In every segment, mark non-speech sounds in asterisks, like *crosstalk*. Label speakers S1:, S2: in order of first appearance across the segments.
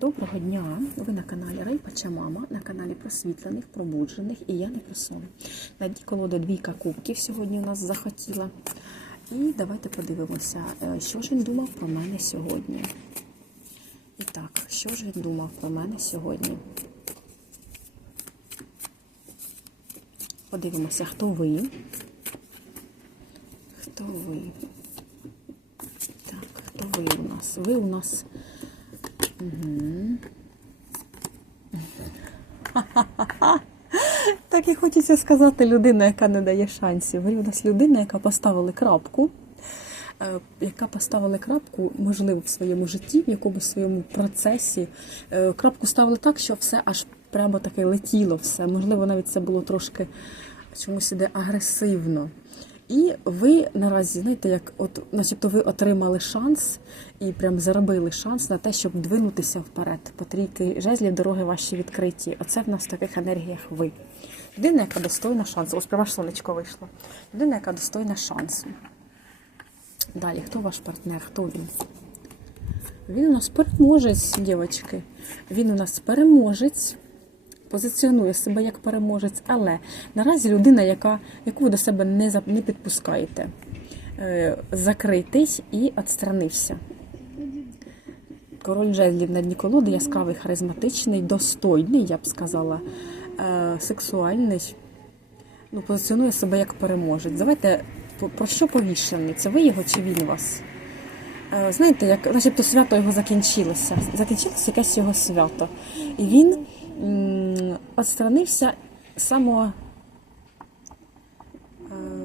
S1: Доброго дня! Ви на каналі Райпача Мама, на каналі просвітлених, пробуджених і я не про сон. На дні колода двійка кубків сьогодні у нас захотіла. І давайте подивимося, е, що ж він думав про мене сьогодні. І так, що ж він думав про мене сьогодні? Подивимося, хто ви. Хто ви? Так, хто ви у нас? Ви у нас. *laughs* Так і хочеться сказати людина, яка не дає шансів. Ви у нас людина, яка поставила крапку, е, яка поставила крапку, можливо, в своєму житті, в якомусь своєму процесі. Е, Крапку ставили так, що все аж прямо таке летіло все. Можливо, навіть це було трошки чомусь іде агресивно. І ви наразі, знаєте, як от, начебто ви отримали шанс і прям заробили шанс на те, щоб двинутися вперед. По трійки жезлів дороги ваші відкриті. Оце в нас в таких енергіях ви. Людина, яка достойна шансу. Ось прямо ж сонечко вийшло. Людина, яка достойна шансу. Далі, хто ваш партнер? Хто він? Він у нас переможець, дівчатки. Він у нас переможець позиціонує себе як переможець, але наразі людина, яка, яку ви до себе не, не підпускаєте, е, закритий і відстранився. Король жезлів на дні колоди яскравий, харизматичний, достойний, я б сказала, е, сексуальний. Ну, позиціонує себе як переможець. Давайте про що повішений? Це ви його чи він вас? Е, Знаєте, як начебто свято його закінчилося. Закінчилося якесь його свято. І він м, відстранився само,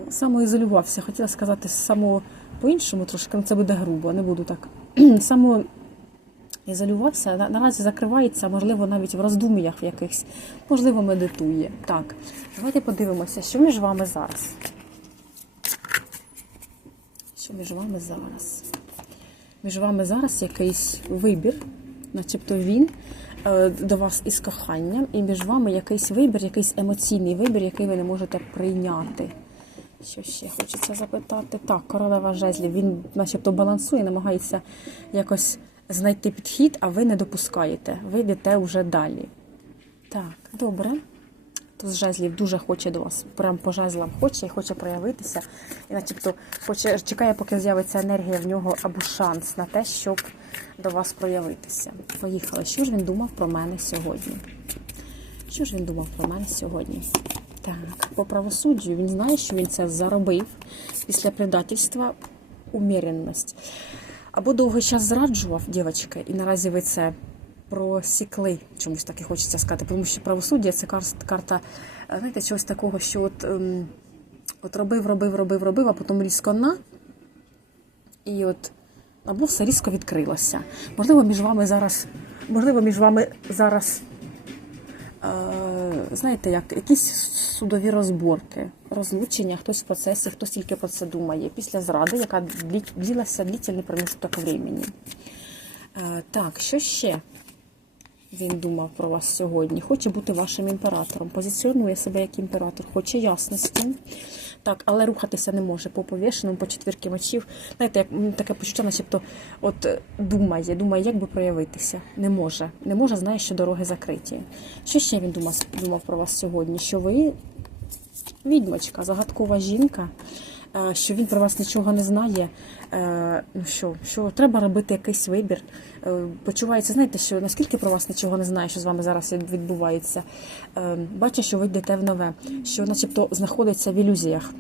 S1: самоізолювався. Хотіла сказати само по-іншому трошки, це буде грубо, не буду так. *clears throat* Само ізолювався, наразі закривається, можливо, навіть в роздум'ях якихось, можливо, медитує. Так, давайте подивимося, що між вами зараз. Що між вами зараз? Між вами зараз якийсь вибір, начебто він е, до вас із коханням, і між вами якийсь вибір, якийсь емоційний вибір, який ви не можете прийняти. Що ще хочеться запитати? Так, королева жезлів, він начебто балансує, намагається якось знайти підхід, а ви не допускаєте. Ви йдете вже далі. Так, добре. То з жезлів дуже хоче до вас, прям по жезлам хоче і хоче проявитися. І начебто хоче, чекає, поки з'явиться енергія в нього або шанс на те, щоб до вас проявитися. Поїхали. Що ж він думав про мене сьогодні? Що ж він думав про мене сьогодні? Так, по правосуддю він знає, що він це заробив після предательства уміряність. Або довгий час зраджував дівчатки, і наразі ви це просікли, чомусь так і хочеться сказати, тому що правосуддя це карта, е, знаєте, чогось такого, що от, ем, от робив, робив, робив, робив, а потім різко на, і от або все різко відкрилося. Можливо, між вами зараз, можливо, між вами зараз е, знаєте, як якісь судові розборки, розлучення, хтось в процесі, хтось тільки про це думає, після зради, яка длі- длилася длительний проміжок времени. Е, так, що ще він думав про вас сьогодні? Хоче бути вашим імператором, позиціонує себе як імператор, хоче ясності. Так, але рухатися не може по повішеному, по четвірки мечів. Знаєте, як таке почуття, начебто, от е, думає, думає, як би проявитися. Не може. Не може, знає, що дороги закриті. Що ще він думав, думав про вас сьогодні? Що ви відьмочка, загадкова жінка, що він про вас нічого не знає. е, Ну що, що треба робити якийсь вибір. Е, Почувається, знаєте, що наскільки про вас нічого не знає, що з вами зараз відбувається. Е, Бачить, що ви йдете в нове, що, начебто, знаходиться в ілюзіях.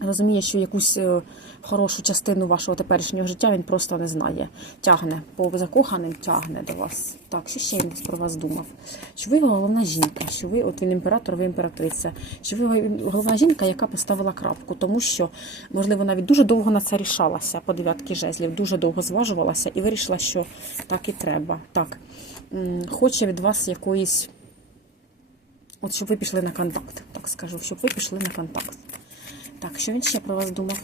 S1: Розуміє, що якусь е, хорошу частину вашого теперішнього життя він просто не знає. Тягне по закоханим, тягне до вас. Так, що ще він про вас думав? Що ви головна жінка, що ви, от він імператор, ви імператриця, що ви головна жінка, яка поставила крапку, тому що, можливо, навіть дуже довго на це рішалася по дев'ятки жезлів, дуже довго зважувалася і вирішила, що так і треба. Так, хоче від вас якоїсь, от щоб ви пішли на контакт, так скажу, щоб ви пішли на контакт. Так, що він ще про вас думав?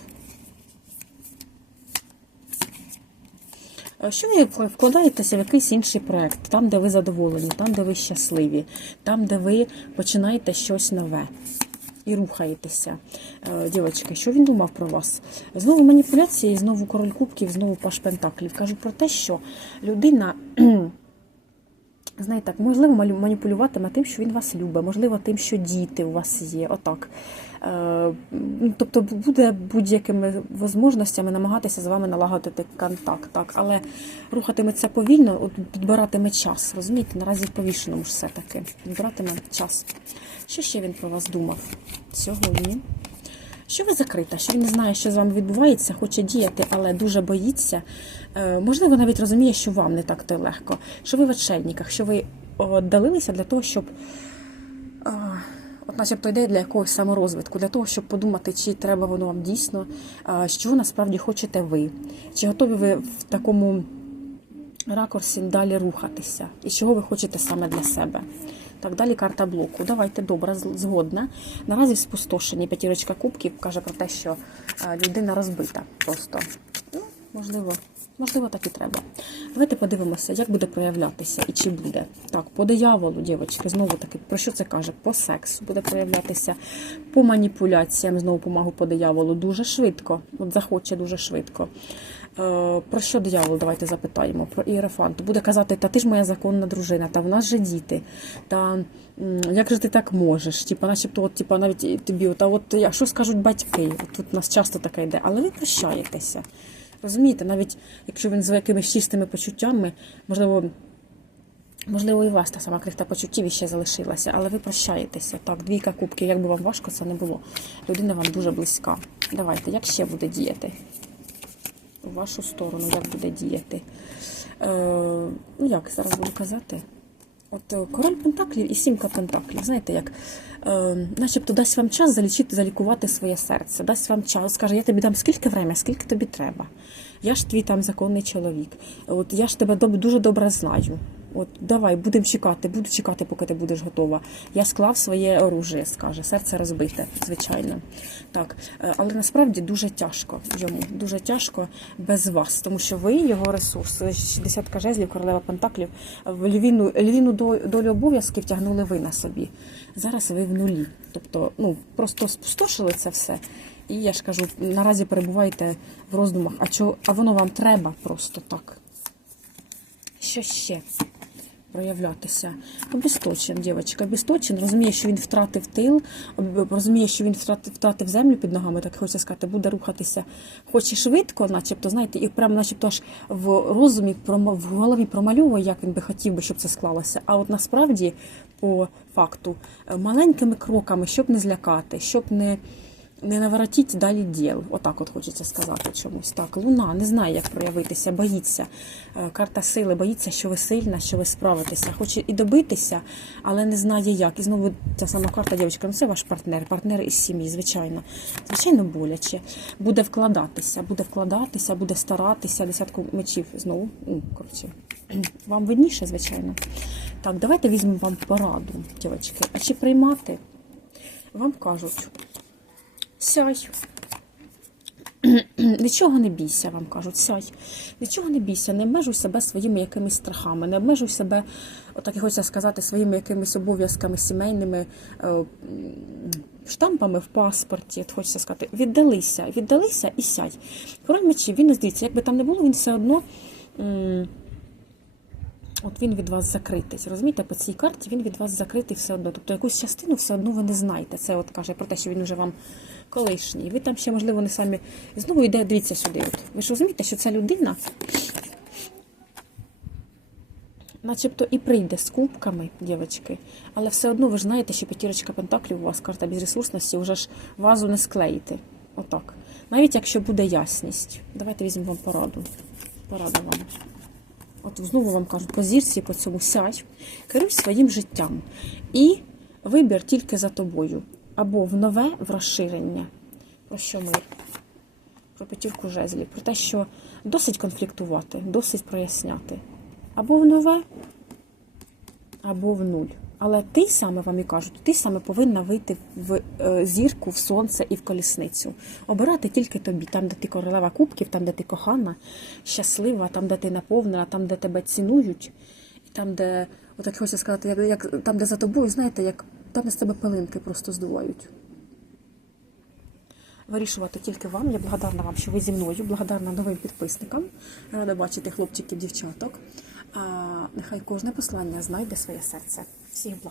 S1: Е, Що ви вкладаєтеся в якийсь інший проект, там, де ви задоволені, там, де ви щасливі, там, де ви починаєте щось нове і рухаєтеся. Е, Дівчатки, що він думав про вас? Знову маніпуляції, знову король кубків, знову паш пентаклів. Кажуть про те, що людина *clears throat* знаєте, так, можливо, маніпулюватиме тим, що він вас любить, можливо, тим, що діти у вас є. Отак. Е, тобто буде будь-якими можливостями намагатися з вами налагодити контакт, так, але рухатиметься повільно, от підбиратиме час. Розумієте, наразі в повішеному ж все-таки. Підбиратиме час. Що ще він про вас думав сьогодні? Що ви закрита, що він не знає, що з вами відбувається, хоче діяти, але дуже боїться. Е, можливо, навіть розуміє, що вам не так то легко, що ви в отшельниках, що ви віддалилися для того, щоб, от начебто йде для якогось саморозвитку, для того, щоб подумати, чи треба воно вам дійсно, що насправді хочете ви, чи готові ви в такому ракурсі далі рухатися, і чого ви хочете саме для себе. Так, далі карта блоку. Давайте добре, згодна. Наразі в спустошенні п'ятірочка кубків каже про те, що е, людина розбита просто. Ну, можливо, можливо, так і треба. Давайте подивимося, як буде проявлятися і чи буде. Так, по дияволу, дівчатки, знову таки, про що це каже? По сексу буде проявлятися, по маніпуляціям, знову помагу по дияволу, дуже швидко. От захоче дуже швидко. Е, Про що диявол? Давайте запитаємо. Про ієрофанту. Буде казати, та ти ж моя законна дружина, та в нас же діти. Та як же ти так можеш? Типа, начебто, от, типа, навіть тобі, та от що скажуть батьки? Тут у нас часто таке йде, але ви прощаєтеся. Розумієте, навіть якщо він з якимись чистими почуттями, можливо. Можливо, і у вас та сама крихта почуттів іще залишилася, але ви прощаєтеся. Так, двійка кубків, як би вам важко це не було. Людина вам дуже близька. Давайте, як ще буде діяти? У вашу сторону, як буде діяти? Е, ну, як зараз буду казати? От е, король Пентаклів і сімка Пентаклів, знаєте, як е, начебто дасть вам час залічити, залікувати своє серце, дасть вам час, скаже, я тобі дам скільки времени, скільки тобі треба. Я ж твій там законний чоловік. От я ж тебе дуже добре знаю. От давай, будемо чекати, буду чекати, поки ти будеш готова. Я склав своє оружие, скаже, серце розбите, звичайно. Так, е, але насправді дуже тяжко йому, дуже тяжко без вас, тому що ви його ресурс. Десятка жезлів, королева Пентаклів, в львіну, львіну долю обов'язків тягнули ви на собі. Зараз ви в нулі. Тобто, ну просто спустошили це все. І я ж кажу, наразі перебуваєте в роздумах, а чого, а воно вам треба просто так. Що ще проявлятися? Обісточен, дівчинка, обісточен, розуміє, що він втратив тил, розуміє, що він втратив, втратив землю під ногами, так хочеться сказати, буде рухатися, хоч і швидко, начебто, знаєте, і прямо начебто аж в розумі, в голові промальовує, як він би хотів би, щоб це склалося. А от насправді, по факту, е, маленькими кроками, щоб не злякати, щоб не не наворотіть далі діл. Отак от хочеться сказати чомусь. Так, луна не знає, як проявитися, боїться. Е, Карта сили, боїться, що ви сильна, що ви справитеся. Хоче і добитися, але не знає як. І знову ця сама карта, дівчинка, ну це ваш партнер, партнер із сім'ї, звичайно. Звичайно, боляче. Буде вкладатися, буде вкладатися, буде старатися. Десятку мечів знову. Ну, коротше. *clears throat* Вам видніше, звичайно. Так, давайте візьмемо вам пораду, дівчатки. А чи приймати? Вам кажуть. Сяй. *clears throat* Нічого не бійся, вам кажуть, сяй. Нічого не бійся, не обмежуй себе своїми якимись страхами, не обмежуй себе, отак і хочеться сказати, своїми якимись обов'язками сімейними е, штампами в паспорті. От хочеться сказати, віддалися, віддалися і сядь. Король мечів, він дивіться, як би там не було, він все одно. От він від вас закритий. Розумієте, по цій карті він від вас закритий все одно. Тобто якусь частину все одно ви не знаєте. Це от каже про те, що він вже вам колишній. Ви там ще, можливо, не самі. Знову йде, дивіться сюди. От. Ви ж розумієте, що ця людина, начебто і прийде з кубками, дівчатки, але все одно ви ж знаєте, що п'ятірочка пентаклів у вас карта безресурсності, вже ж вазу не склеїти. Отак. Навіть якщо буде ясність. Давайте візьмемо вам пораду. Порада вам. От знову вам кажуть, по зірці, по цьому сядь, керуй своїм життям. І вибір тільки за тобою. Або в нове, в розширення. Про що ми? Про п'ятірку жезлів. Про те, що досить конфліктувати, досить проясняти. Або в нове, або в нуль. Але ти саме вам і кажуть, ти саме повинна вийти в е, зірку, в сонце і в колісницю. Обирати тільки тобі, там, де ти королева кубків, там, де ти кохана, щаслива, там, де ти наповнена, там, де тебе цінують, і там, де, отак хочеться сказати, як, як там, де за тобою, знаєте, як там, з тебе пилинки просто здувають. Вирішувати тільки вам. Я благодарна вам, що ви зі мною, благодарна новим підписникам. Рада бачити хлопчиків, дівчаток. А нехай кожне послання знайде своє серце. 幸福。